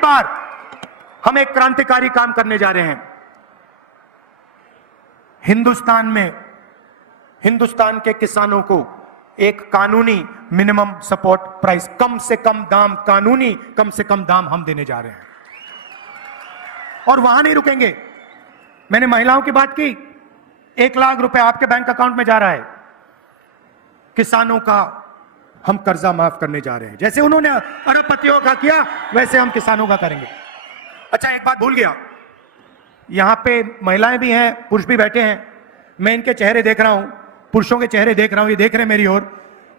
बार हम एक क्रांतिकारी काम करने जा रहे हैं। हिंदुस्तान में हिंदुस्तान के किसानों को एक कानूनी मिनिमम सपोर्ट प्राइस, कम से कम दाम, कानूनी कम से कम दाम हम देने जा रहे हैं। और वहां नहीं रुकेंगे। मैंने महिलाओं की बात की, 1 लाख रुपए आपके बैंक अकाउंट में जा रहा है। किसानों का हम कर्जा माफ करने जा रहे हैं। जैसे उन्होंने अरबपतियों का किया वैसे हम किसानों का करेंगे। अच्छा, एक बात भूल गया, यहां पे महिलाएं भी हैं, पुरुष भी बैठे हैं। मैं इनके चेहरे देख रहा हूं, पुरुषों के चेहरे देख रहा हूं, ये देख रहे हैं मेरी ओर,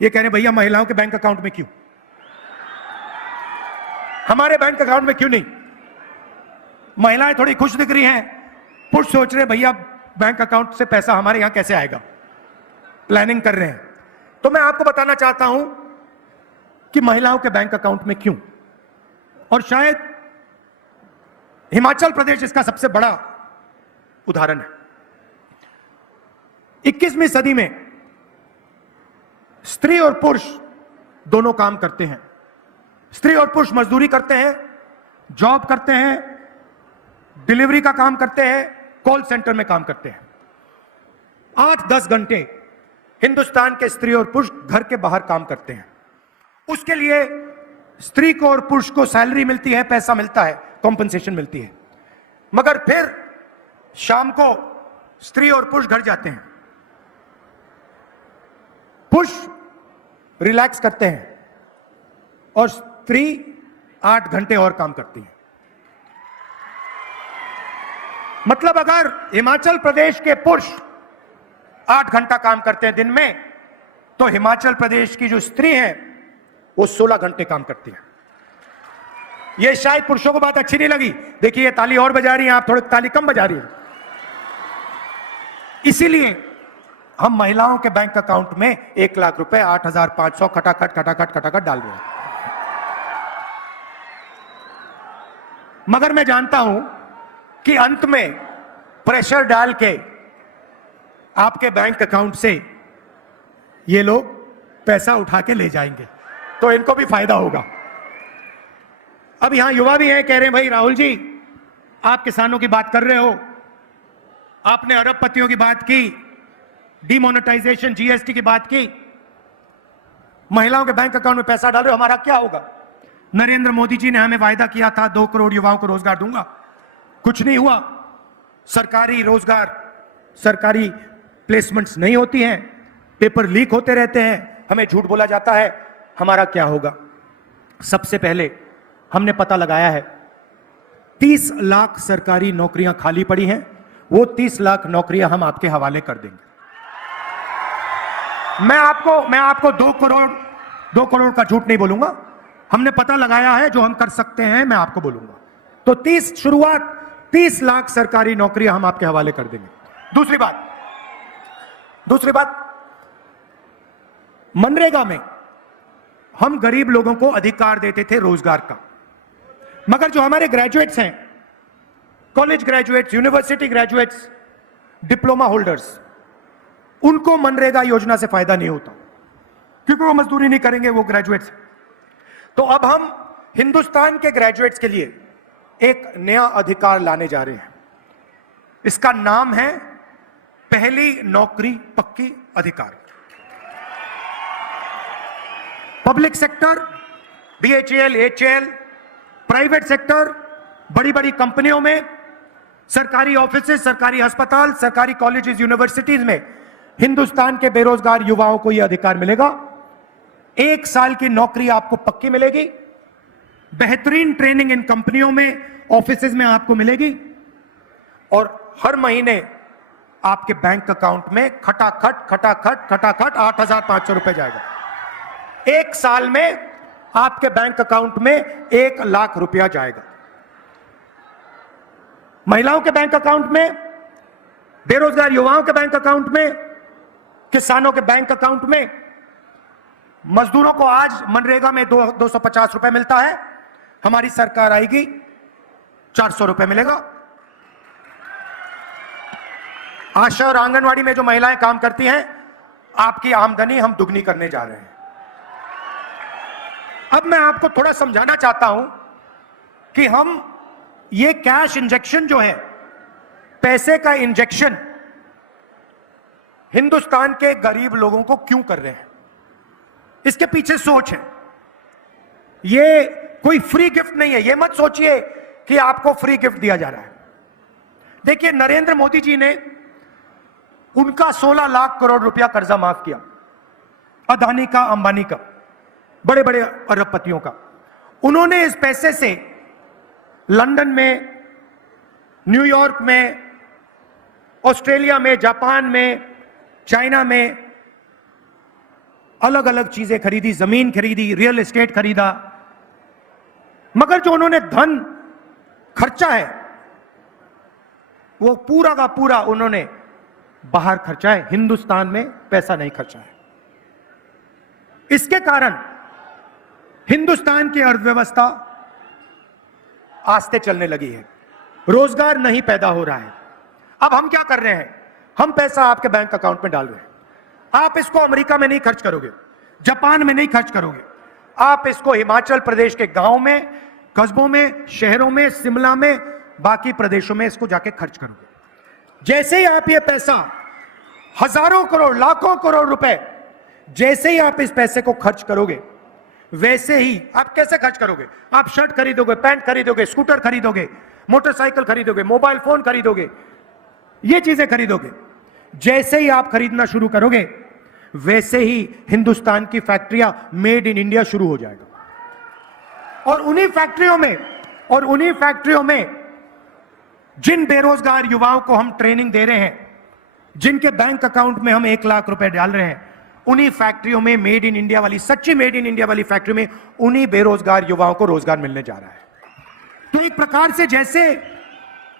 ये कह रहे हैं भैया महिलाओं के बैंक अकाउंट में क्यों, हमारे बैंक अकाउंट में क्यों नहीं। महिलाएं थोड़ी खुश दिख रही हैं, पुरुष सोच रहे हैं भैया बैंक अकाउंट से पैसा हमारे यहां कैसे आएगा, प्लानिंग कर रहे हैं। तो मैं आपको बताना चाहता हूं कि महिलाओं के बैंक अकाउंट में क्यों, और शायद हिमाचल प्रदेश इसका सबसे बड़ा उदाहरण है। 21वीं सदी में स्त्री और पुरुष दोनों काम करते हैं। स्त्री और पुरुष मजदूरी करते हैं, जॉब करते हैं, डिलीवरी का काम करते हैं, कॉल सेंटर में काम करते हैं। 8-10 घंटे हिंदुस्तान के स्त्री और पुरुष घर के बाहर काम करते हैं। उसके लिए स्त्री को और पुरुष को सैलरी मिलती है, पैसा मिलता है, कॉम्पनसेशन मिलती है। मगर फिर शाम को स्त्री और पुरुष घर जाते हैं। पुरुष रिलैक्स करते हैं और स्त्री 8 घंटे और काम करती है। मतलब अगर हिमाचल प्रदेश के पुरुष 8 घंटा काम करते हैं दिन में, तो हिमाचल प्रदेश की जो स्त्री है वो 16 घंटे काम करती है। ये शायद पुरुषों को बात अच्छी नहीं लगी। देखिए ये ताली और बजा रही हैं, आप थोड़ी ताली कम बजा रही हैं। इसीलिए हम महिलाओं के बैंक अकाउंट में 1 लाख रुपए 8,500 खटाखट डाल रहे हैं। मगर मैं जानता हूं कि अंत में प्रेशर डाल के आपके बैंक अकाउंट से ये लोग पैसा उठा के ले जाएंगे, तो इनको भी फायदा होगा। अब यहां युवा भी हैं, कह रहे हैं भाई राहुल जी आप किसानों की बात कर रहे हो, आपने अरबपतियों की बात की, डिमोनेटाइजेशन जीएसटी की बात की, महिलाओं के बैंक अकाउंट में पैसा डाल रहे हो, हमारा क्या होगा। नरेंद्र मोदी जी ने हमें वायदा किया था 2 करोड़ युवाओं को रोजगार दूंगा, कुछ नहीं हुआ। सरकारी रोजगार, सरकारी प्लेसमेंट्स नहीं होती हैं, पेपर लीक होते रहते हैं, हमें झूठ बोला जाता है, हमारा क्या होगा। सबसे पहले हमने पता लगाया है 30 लाख सरकारी नौकरियां खाली पड़ी हैं, वो 30 लाख नौकरियां हम आपके हवाले कर देंगे। मैं आपको 2 करोड़ का झूठ नहीं बोलूंगा, हमने पता लगाया है, जो हम कर सकते हैं मैं आपको बोलूंगा। तो 30 लाख सरकारी नौकरियां हम आपके हवाले कर देंगे। दूसरी बात, मनरेगा में हम गरीब लोगों को अधिकार देते थे रोजगार का, मगर जो हमारे ग्रेजुएट्स हैं, college graduates, university graduates, diploma holders, उनको मनरेगा योजना से फायदा नहीं होता, क्योंकि वो मजदूरी नहीं करेंगे, वो ग्रेजुएट्स। तो अब हम हिंदुस्तान के ग्रेजुएट्स के लिए एक नया अधिकार लाने जा रहे हैं। इसका नाम है पहली नौकरी पक्की अधिकार। Public sector, BHEL, HAL, private sector, बड़ी बड़ी कंपनियों में, सरकारी ऑफिसेज, सरकारी अस्पताल, सरकारी कॉलेजेस, यूनिवर्सिटीज में हिंदुस्तान के बेरोजगार युवाओं को यह अधिकार मिलेगा। 1 साल की नौकरी आपको पक्की मिलेगी, बेहतरीन ट्रेनिंग इन कंपनियों में, ऑफिसेज में आपको मिलेगी, और हर महीने आपके बैंक अकाउंट में खटाखट 8,500 रुपए जाएगा। 1 साल में आपके बैंक अकाउंट में 1 लाख रुपया जाएगा। महिलाओं के बैंक अकाउंट में, बेरोजगार युवाओं के बैंक अकाउंट में, किसानों के बैंक अकाउंट में। मजदूरों को आज मनरेगा में 250 रुपए मिलता है, हमारी सरकार आएगी 400 रुपए मिलेगा। आशा और आंगनवाड़ी में जो महिलाएं काम करती हैं, आपकी आमदनी हम दुगनी करने जा रहे हैं। अब मैं आपको थोड़ा समझाना चाहता हूं कि हम ये कैश इंजेक्शन जो है, पैसे का इंजेक्शन हिंदुस्तान के गरीब लोगों को क्यों कर रहे हैं। इसके पीछे सोच है। ये कोई फ्री गिफ्ट नहीं है। ये मत सोचिए कि आपको फ्री गिफ्ट दिया जा रहा है। देखिए, नरेंद्र मोदी जी ने उनका 16 लाख करोड़ रुपया कर्जा माफ किया, अदानी का, अंबानी का, बड़े बड़े अरबपतियों का। उन्होंने इस पैसे से लंदन में, न्यूयॉर्क में, ऑस्ट्रेलिया में, जापान में, चाइना में अलग अलग चीजें खरीदी, जमीन खरीदी, रियल एस्टेट खरीदा। मगर जो उन्होंने धन खर्चा है वो पूरा का पूरा उन्होंने बाहर खर्चा है, हिंदुस्तान में पैसा नहीं खर्चा है। इसके कारण हिंदुस्तान की अर्थव्यवस्था आस्ते चलने लगी है, रोजगार नहीं पैदा हो रहा है। अब हम क्या कर रहे हैं? हम पैसा आपके बैंक अकाउंट में डाल रहे हैं। आप इसको अमेरिका में नहीं खर्च करोगे, जापान में नहीं खर्च करोगे, आप इसको हिमाचल प्रदेश के गांव में, कस्बों में, शहरों में, शिमला में, बाकी प्रदेशों में इसको जाके खर्च करोगे। जैसे ही आप ये पैसा, हजारों करोड़, लाखों करोड़ रुपए, जैसे ही आप इस पैसे को खर्च करोगे, वैसे ही आप कैसे खर्च करोगे? आप शर्ट खरीदोगे, पैंट खरीदोगे, स्कूटर खरीदोगे, मोटरसाइकिल खरीदोगे, मोबाइल फोन खरीदोगे, ये चीजें खरीदोगे। जैसे ही आप खरीदना शुरू करोगे, वैसे ही हिंदुस्तान की फैक्ट्रियां मेड इन इंडिया शुरू हो जाएगा। और उन्हीं फैक्ट्रियों में जिन बेरोजगार युवाओं को हम ट्रेनिंग दे रहे हैं, जिनके बैंक अकाउंट में हम 1 लाख रुपए डाल रहे हैं, उन्हीं फैक्ट्रियों में मेड इन इंडिया वाली, सच्ची मेड इन इंडिया वाली फैक्ट्री में उन्हीं बेरोजगार युवाओं को रोजगार मिलने जा रहा है। तो एक प्रकार से जैसे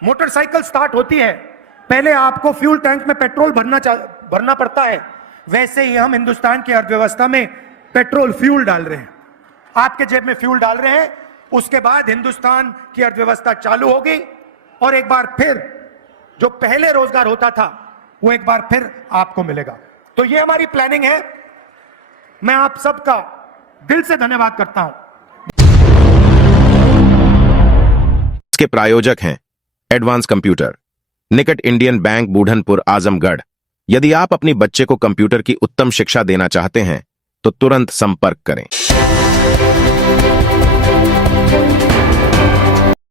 मोटरसाइकिल स्टार्ट होती है, पहले आपको फ्यूल टैंक में पेट्रोल भरना पड़ता है, वैसे ही हम हिंदुस्तान की अर्थव्यवस्था में पेट्रोल, फ्यूल डाल रहे हैं। आपके जेब में फ्यूल डाल रहे हैं, उसके बाद हिंदुस्तान की अर्थव्यवस्था चालू होगी और एक बार फिर जो पहले रोजगार होता था वो एक बार फिर आपको मिलेगा। तो ये हमारी प्लानिंग है। मैं आप सबका दिल से धन्यवाद करता हूं। इसके प्रायोजक हैं एडवांस कंप्यूटर, निकट इंडियन बैंक, बूढ़नपुर, आजमगढ़। यदि आप अपनी बच्चे को कंप्यूटर की उत्तम शिक्षा देना चाहते हैं तो तुरंत संपर्क करें।